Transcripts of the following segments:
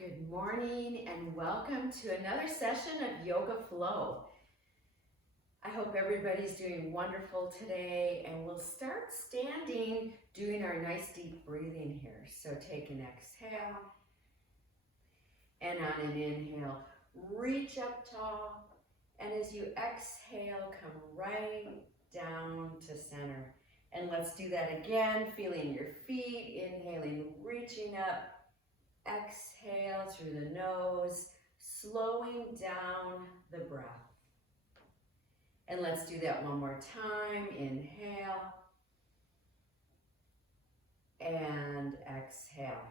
Good morning and welcome to another session of Yoga Flow. I hope everybody's doing wonderful today, and we'll start standing doing our nice deep breathing here. So take an exhale, and on an inhale, reach up tall, and as you exhale, come right down to center. And let's do that again, feeling your feet, inhaling, reaching up. Exhale through the nose, slowing down the breath. And let's do that one more time. Inhale and exhale.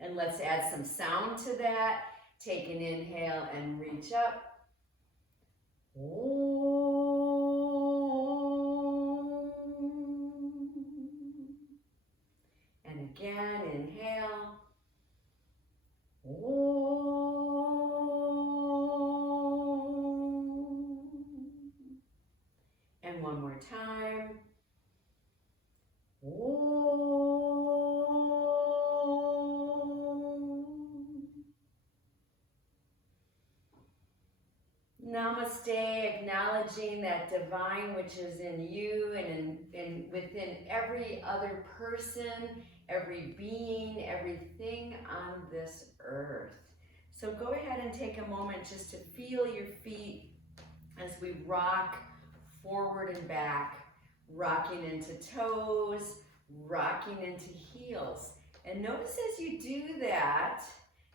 And let's add some sound to that. Take an inhale and reach up. And again, inhale. And one more time. Namaste, acknowledging that divine which is in you and within every other person, every being, everything on this earth. So go ahead and take a moment just to feel your feet as we rock forward and back, rocking into toes, rocking into heels. And notice as you do that,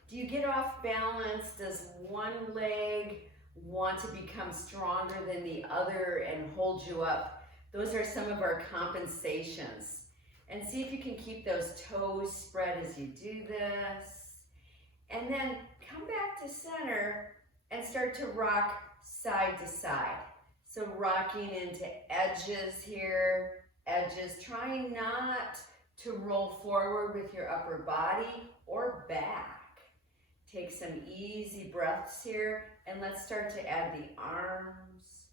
do you get off balance? Does one leg want to become stronger than the other and hold you up? Those are some of our compensations. And see if you can keep those toes spread as you do this. And then come back to center and start to rock side to side. So rocking into edges here, edges, trying not to roll forward with your upper body or back. Take some easy breaths here, and let's start to add the arms.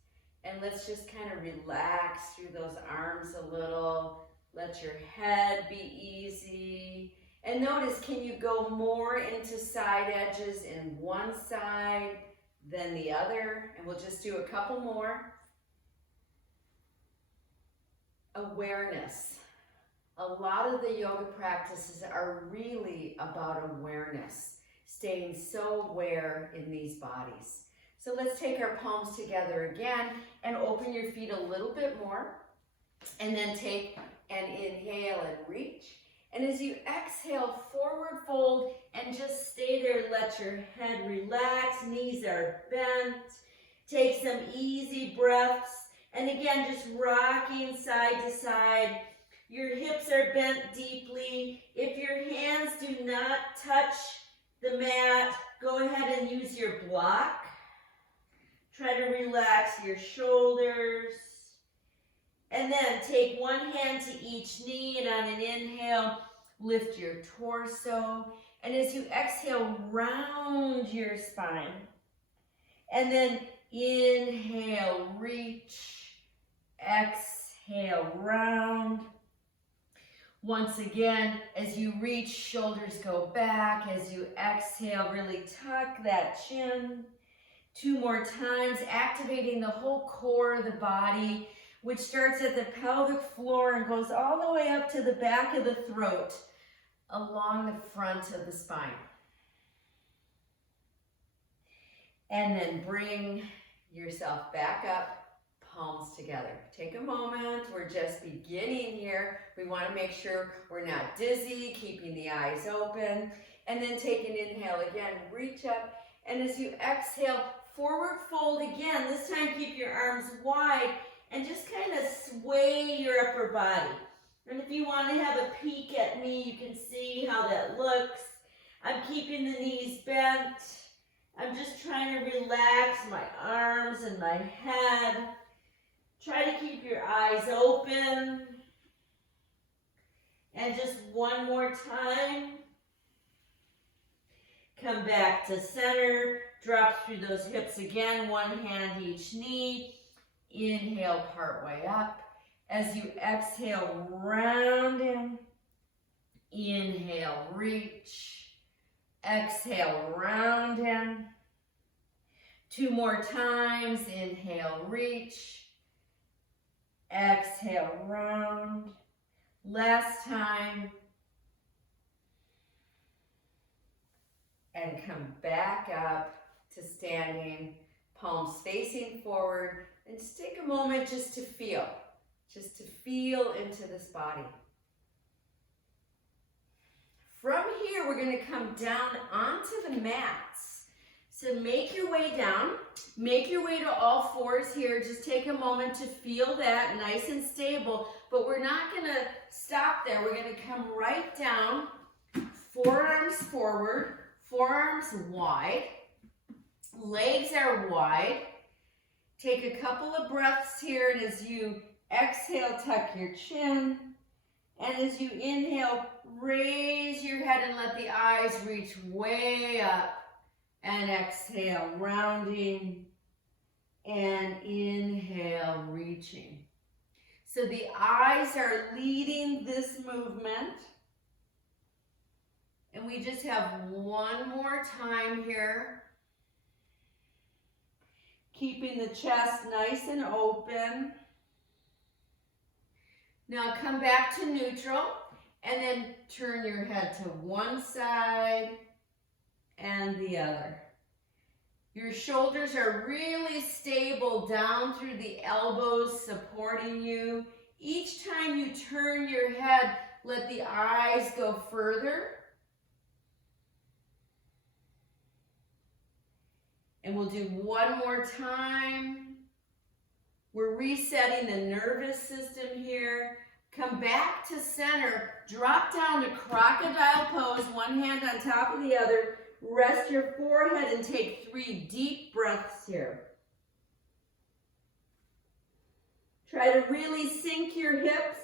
And let's just kind of relax through those arms a little. Let your head be easy. And notice, can you go more into side edges in one side than the other? And we'll just do a couple more. Awareness. A lot of the yoga practices are really about awareness, staying so aware in these bodies. So let's take our palms together again and open your feet a little bit more. And then take an inhale and reach. And as you exhale, forward fold and just stay there. Let your head relax, knees are bent. Take some easy breaths. And again, just rocking side to side. Your hips are bent deeply. If your hands do not touch the mat, go ahead and use your block. Try to relax your shoulders. And then take one hand to each knee, and on an inhale, lift your torso. And as you exhale, round your spine. And then inhale, reach. Exhale, round. Once again, as you reach, shoulders go back. As you exhale, really tuck that chin. 2 more times, activating the whole core of the body, which starts at the pelvic floor and goes all the way up to the back of the throat, along the front of the spine. And then bring yourself back up, palms together. Take a moment, we're just beginning here. We want to make sure we're not dizzy, keeping the eyes open. And then take an inhale again, reach up. And as you exhale, forward fold again. This time keep your arms wide and just kind of sway your upper body. And if you want to have a peek at me, you can see how that looks. I'm keeping the knees bent. I'm just trying to relax my arms and my head. Try to keep your eyes open. And just one more time. Come back to center. Drop through those hips again. One hand each knee. Inhale, part way up. As you exhale, round in. Inhale, reach. Exhale, round in. 2 more times. Inhale, reach. Exhale, round. Last time. And come back up to standing, palms facing forward. And just take a moment just to feel into this body. From here, we're going to come down onto the mats. So make your way down. Make your way to all fours here. Just take a moment to feel that nice and stable. But we're not going to stop there. We're going to come right down, forearms forward, forearms wide, legs are wide. Take a couple of breaths here, and as you exhale, tuck your chin. And as you inhale, raise your head and let the eyes reach way up. And exhale, rounding. And inhale, reaching. So the eyes are leading this movement. And we just have one more time here. Keeping the chest nice and open. Now come back to neutral and then turn your head to one side and the other. Your shoulders are really stable down through the elbows, supporting you. Each time you turn your head, let the eyes go further. And we'll do one more time. We're resetting the nervous system here. Come back to center. Drop down to crocodile pose. One hand on top of the other. Rest your forehead and take 3 deep breaths here. Try to really sink your hips.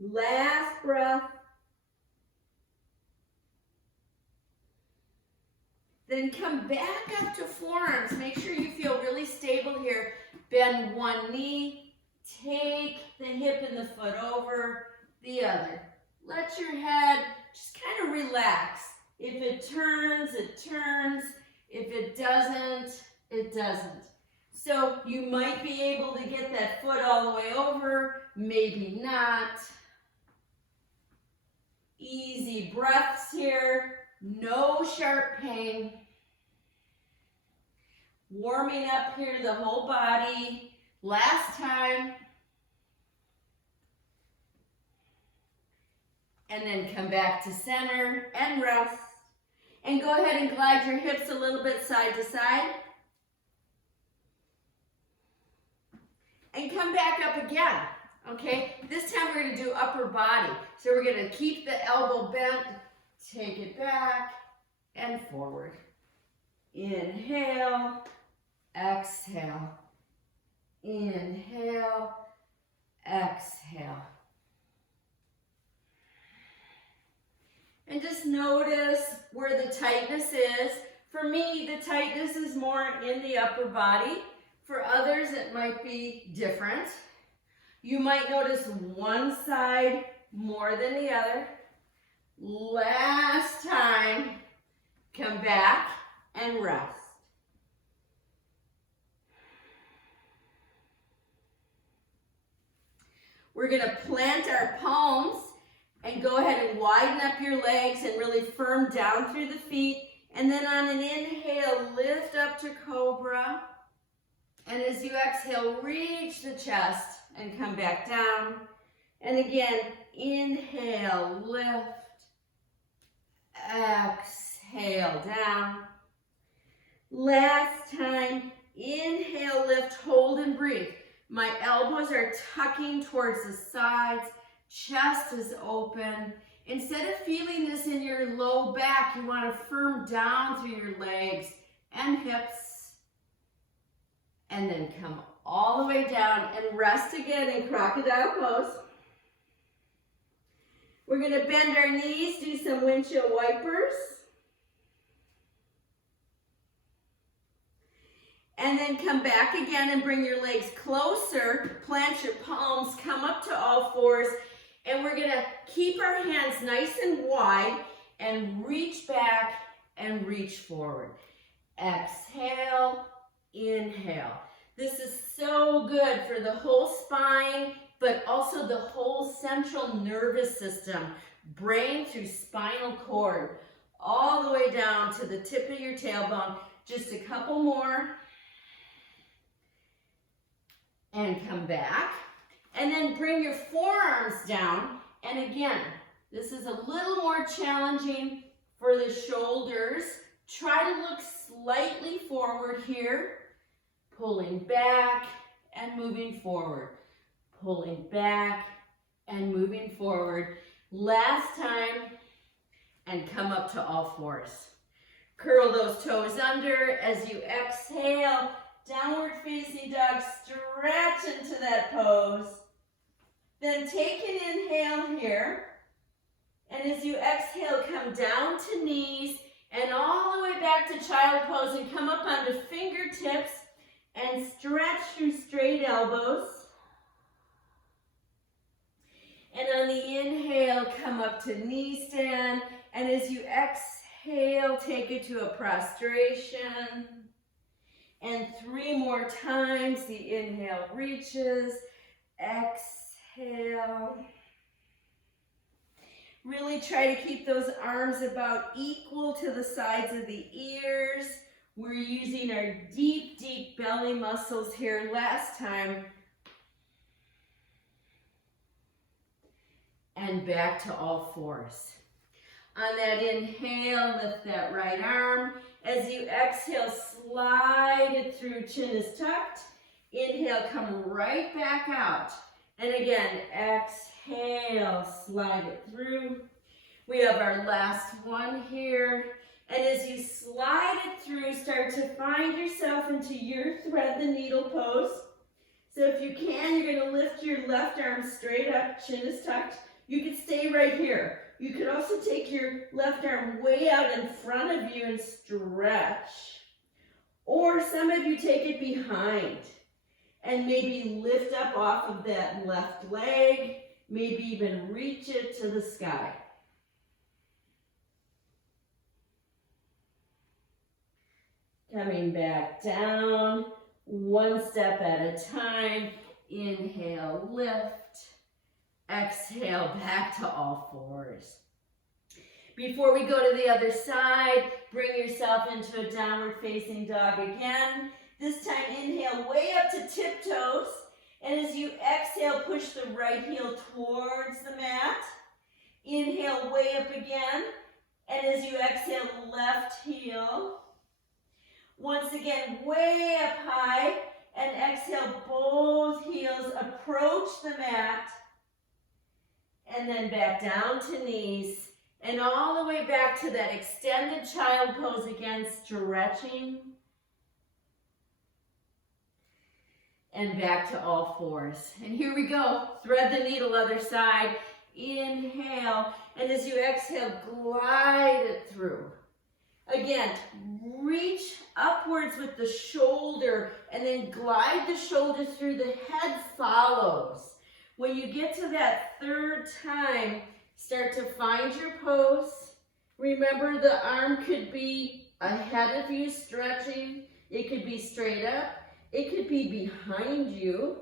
Last breath. Then come back up to forearms. Make sure you feel really stable here. Bend one knee. Take the hip and the foot over the other. Let your head just kind of relax. If it turns, it turns. If it doesn't, it doesn't. So you might be able to get that foot all the way over, maybe not. Easy breaths here, no sharp pain. Warming up here the whole body. Last time. And then come back to center and rest. And go ahead and glide your hips a little bit side to side. And come back up again. Okay, this time we're going to do upper body. So we're going to keep the elbow bent, take it back and forward. Inhale, exhale. Inhale, exhale. And just notice where the tightness is. For me, the tightness is more in the upper body. For others, it might be different. You might notice one side more than the other. Last time, come back and rest. We're going to plant our palms and go ahead and widen up your legs and really firm down through the feet. And then on an inhale, lift up to Cobra. And as you exhale, reach the chest and come back down. And again, inhale, lift. Exhale, down. Last time, inhale, lift, hold and breathe. My elbows are tucking towards the sides. Chest is open. Instead of feeling this in your low back, you want to firm down through your legs and hips. And then come all the way down and rest again in crocodile pose. We're going to bend our knees, do some windshield wipers. And then come back again and bring your legs closer. Plant your palms, come up to all fours. And we're gonna keep our hands nice and wide and reach back and reach forward. Exhale, inhale. This is so good for the whole spine, but also the whole central nervous system, brain through spinal cord, all the way down to the tip of your tailbone. Just a couple more. And come back. And then bring your forearms down. And again, this is a little more challenging for the shoulders. Try to look slightly forward here. Pulling back and moving forward. Pulling back and moving forward. Last time. And come up to all fours. Curl those toes under as you exhale. Downward facing dog. Stretch into that pose. Then take an inhale here. And as you exhale, come down to knees and all the way back to child pose and come up onto fingertips and stretch through straight elbows. And on the inhale, come up to knee stand. And as you exhale, take it to a prostration. And 3 more times. The inhale reaches. Exhale. Really try to keep those arms about equal to the sides of the ears. We're using our deep, deep belly muscles here. Last time. And back to all fours. On that inhale, lift that right arm. As you exhale, slide it through, chin is tucked. Inhale, come right back out. And again, exhale, slide it through. We have our last one here. And as you slide it through, start to find yourself into your thread the needle pose. So if you can, you're going to lift your left arm straight up, chin is tucked. You could stay right here. You could also take your left arm way out in front of you and stretch. Or some of you take it behind and maybe lift up off of that left leg, maybe even reach it to the sky. Coming back down, one step at a time. Inhale, lift. Exhale, back to all fours. Before we go to the other side, bring yourself into a downward facing dog again. This time, inhale way up to tiptoes. And as you exhale, push the right heel towards the mat. Inhale way up again. And as you exhale, left heel. Once again, way up high. And exhale, both heels approach the mat. And then back down to knees. And all the way back to that extended child pose again, stretching. And back to all fours. And here we go. Thread the needle, other side. Inhale. And as you exhale, glide it through. Again, reach upwards with the shoulder and then glide the shoulder through. The head follows. When you get to that third time, start to find your pose. Remember, the arm could be ahead of you, stretching. It could be straight up. It could be behind you.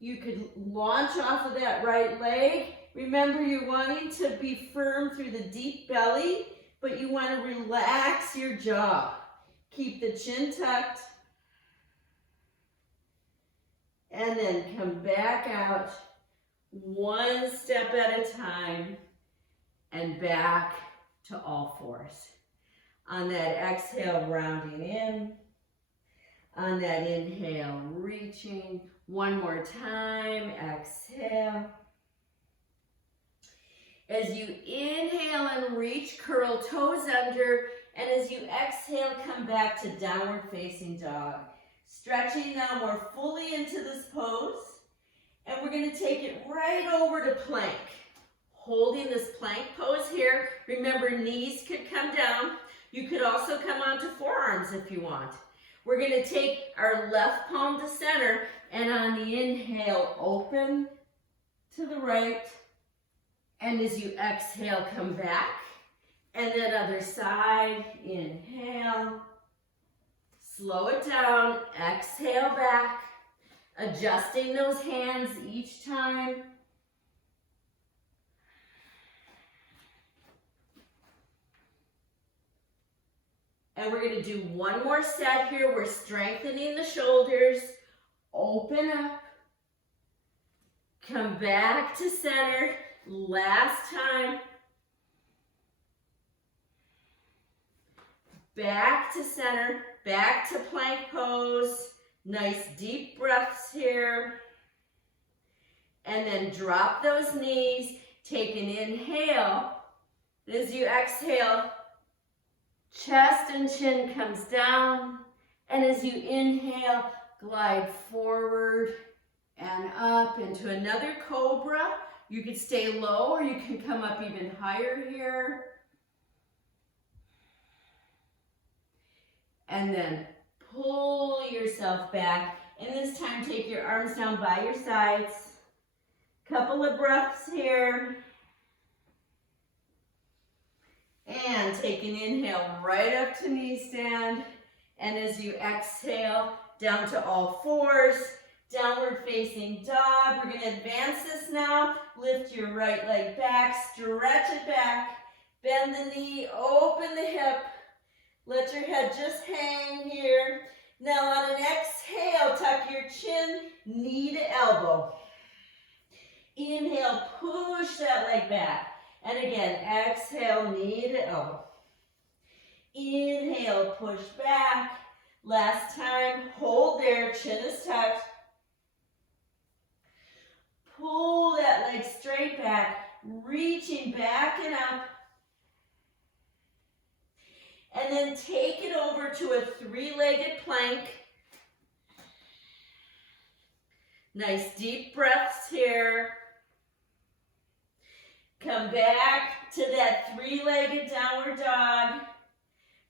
You could launch off of that right leg. Remember, you're wanting to be firm through the deep belly, but you want to relax your jaw. Keep the chin tucked. And then come back out. One step at a time and back to all fours. On that exhale, rounding in. On that inhale, reaching. One more time, exhale. As you inhale and reach, curl toes under. And as you exhale, come back to downward facing dog. Stretching now more fully into this pose. And we're going to take it right over to plank. Holding this plank pose here. Remember, knees could come down. You could also come onto forearms if you want. We're going to take our left palm to center, and on the inhale, open to the right. And as you exhale, come back. And then other side, inhale. Slow it down, exhale back. Adjusting those hands each time. And we're going to do one more set here. We're strengthening the shoulders. Open up. Come back to center. Last time. Back to center. Back to plank pose. Nice deep breaths here. And then drop those knees. Take an inhale. As you exhale, chest and chin comes down. And as you inhale, glide forward and up into another Cobra. You can stay low or you can come up even higher here. And then pull yourself back. And this time take your arms down by your sides. Couple of breaths here. And take an inhale right up to knee stand. And as you exhale, down to all fours. Downward facing dog. We're going to advance this now. Lift your right leg back. Stretch it back. Bend the knee. Open the hip. Let your head just hang here. Now on an exhale, tuck your chin, knee to elbow. Inhale, push that leg back. And again, exhale, knee to elbow. Inhale, push back. Last time, hold there, chin is tucked. Pull that leg straight back, reaching back and up. And then take it over to a three-legged plank. Nice deep breaths here. Come back to that three-legged downward dog.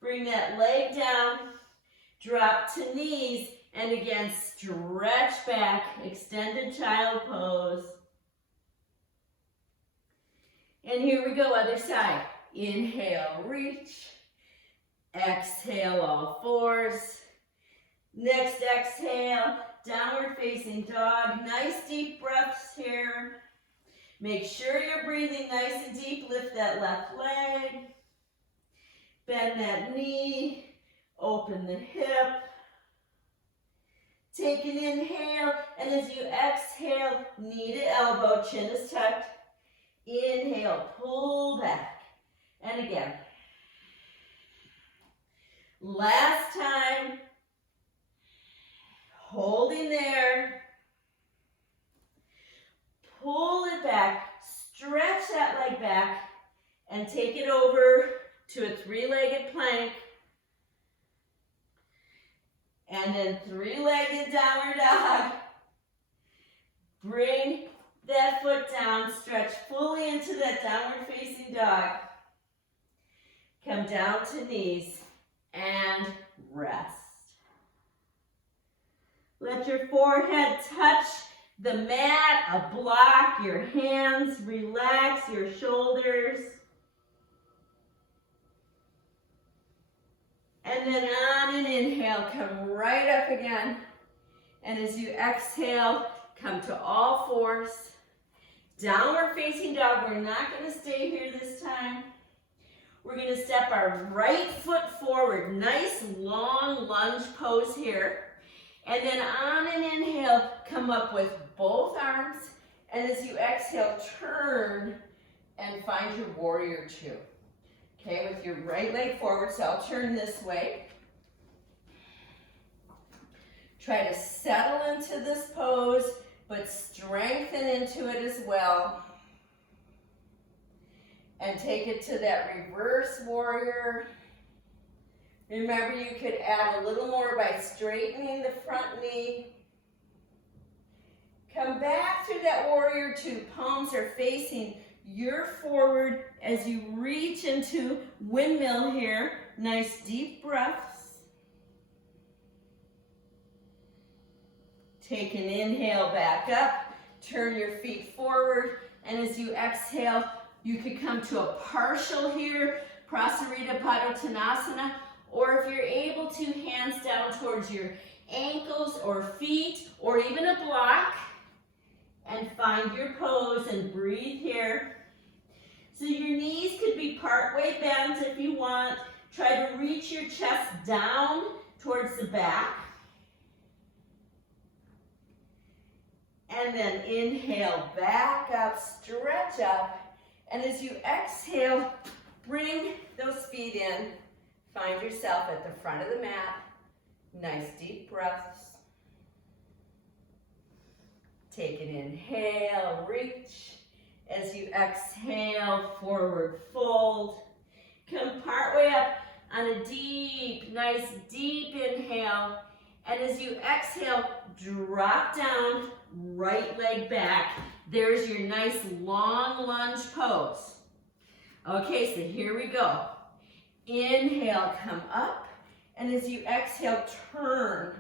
Bring that leg down. Drop to knees. And again, stretch back. Extended child pose. And here we go, other side. Inhale, reach. Exhale, all fours. Next exhale, downward facing dog. Nice deep breaths here. Make sure you're breathing nice and deep. Lift that left leg. Bend that knee. Open the hip. Take an inhale, and as you exhale, knee to elbow, chin is tucked. Inhale, pull back. And again. Last time, holding there, pull it back, stretch that leg back, and take it over to a three-legged plank, and then three-legged downward dog. Bring that foot down, stretch fully into that downward facing dog. Come down to knees. And rest. Let your forehead touch the mat, a block, your hands, relax your shoulders. And then on an inhale, come right up again. And as you exhale, come to all fours. Downward facing dog. We're not going to stay here this time. We're going to step our right foot forward. Nice long lunge pose here. And then on an inhale, come up with both arms. And as you exhale, turn and find your warrior two. Okay, with your right leg forward. So I'll turn this way. Try to settle into this pose, but strengthen into it as well. And take it to that reverse warrior. Remember, you could add a little more by straightening the front knee. Come back through that warrior two. Palms are facing your forward as you reach into windmill here. Nice deep breaths. Take an inhale back up, turn your feet forward, and as you exhale, you could come to a partial here, Prasarita Padottanasana, or if you're able to, hands down towards your ankles or feet, or even a block, and find your pose and breathe here. So your knees could be partway bent if you want. Try to reach your chest down towards the back. And then inhale, back up, stretch up. And as you exhale, bring those feet in. Find yourself at the front of the mat. Nice deep breaths. Take an inhale, reach. As you exhale, forward fold. Come partway up on a deep, nice deep inhale. And as you exhale, drop down, right leg back. There's your nice long lunge pose. Okay, so here we go. Inhale, come up. And as you exhale, turn.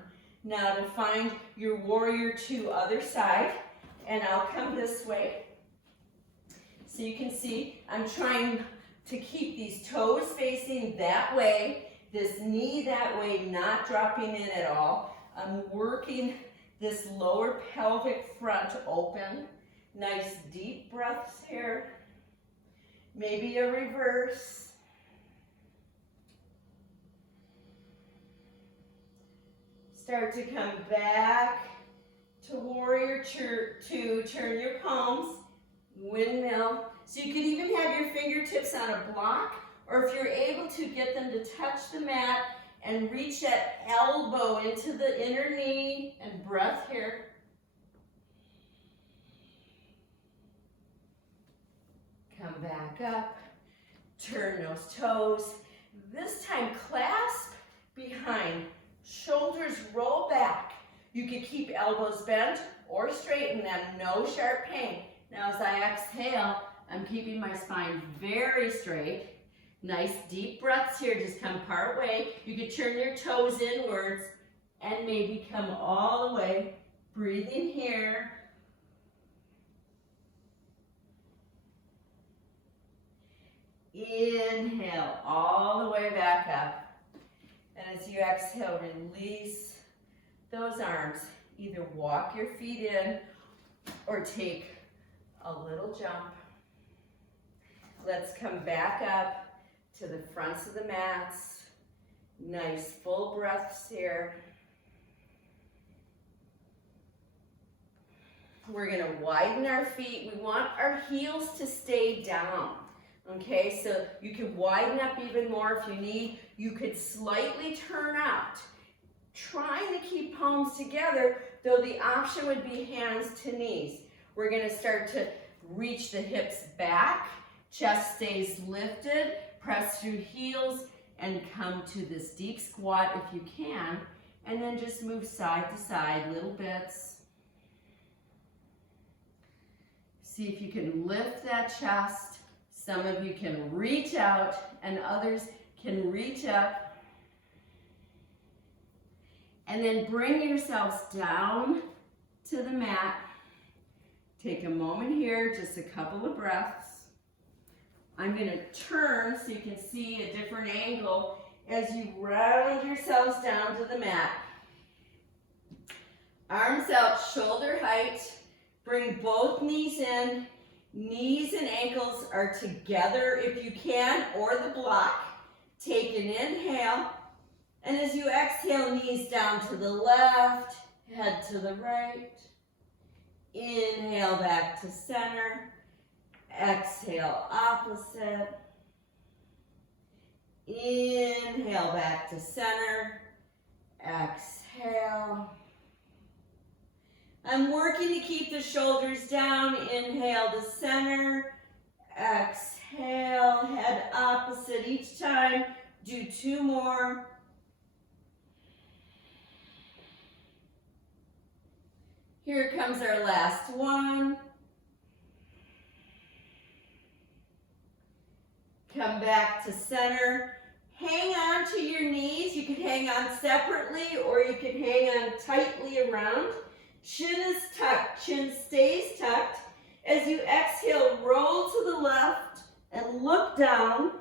Now to find your warrior two other side. And I'll come this way. So you can see I'm trying to keep these toes facing that way, this knee that way, not dropping in at all. I'm working this lower pelvic front open. Nice deep breaths here. Maybe a reverse. Start to come back to warrior two. Turn your palms, windmill. So you could even have your fingertips on a block, or if you're able to, get them to touch the mat and reach that elbow into the inner knee, and breath here. Come back up, turn those toes. This time clasp behind, shoulders roll back. You could keep elbows bent or straighten them, no sharp pain. Now as I exhale, I'm keeping my spine very straight. Nice deep breaths here, just come part way. You could turn your toes inwards and maybe come all the way. Breathing here. Inhale all the way back up. And as you exhale, release those arms. Either walk your feet in or take a little jump. Let's come back up to the fronts of the mats. Nice full breaths here. We're gonna widen our feet. We want our heels to stay down. Okay, so you can widen up even more if you need. You could slightly turn out. Trying to keep palms together, though the option would be hands to knees. We're gonna start to reach the hips back. Chest stays lifted, press through heels, and come to this deep squat if you can. And then just move side to side, little bits. See if you can lift that chest. Some of you can reach out, and others can reach up. And then bring yourselves down to the mat. Take a moment here, just a couple of breaths. I'm going to turn so you can see a different angle as you round yourselves down to the mat. Arms out, shoulder height. Bring both knees in. Knees and ankles are together if you can, or the block. Take an inhale. And as you exhale, knees down to the left, head to the right. Inhale back to center. Exhale, opposite. Inhale back to center. Exhale. I'm working to keep the shoulders down. Inhale to center. Exhale, head opposite each time. Do two more. Here comes our last one. Come back to center. Hang on to your knees. You can hang on separately or you can hang on tightly around. Chin is tucked, chin stays tucked. As you exhale, roll to the left and look down.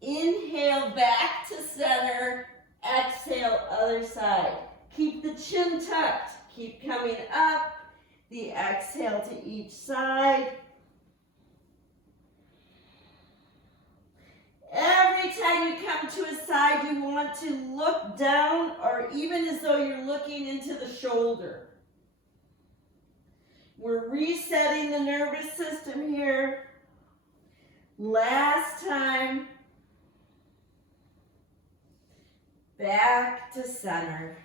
Inhale back to center. Exhale, other side. Keep the chin tucked. Keep coming up. The exhale to each side. Every time you come to a side, you want to look down, or even as though you're looking into the shoulder. We're resetting the nervous system here. Last time. Back to center.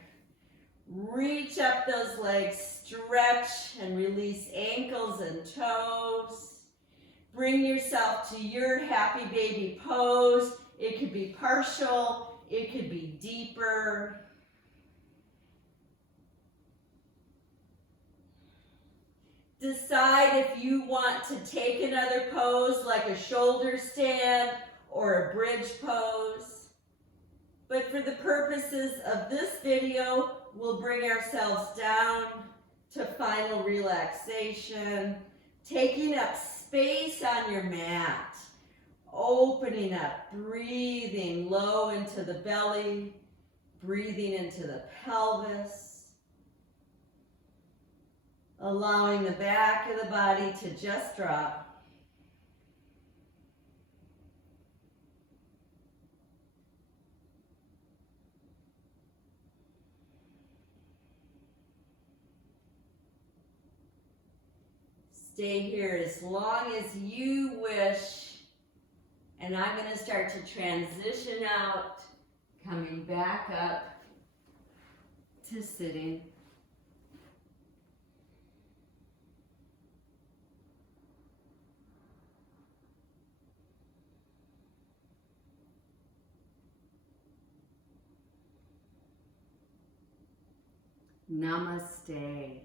Reach up those legs, stretch and release ankles and toes. Bring yourself to your happy baby pose. It could be partial, it could be deeper. Decide if you want to take another pose like a shoulder stand or a bridge pose. But for the purposes of this video, we'll bring ourselves down to final relaxation, taking up space on your mat, opening up, breathing low into the belly, breathing into the pelvis, allowing the back of the body to just drop. Stay here as long as you wish. And I'm going to start to transition out, coming back up to sitting. Namaste.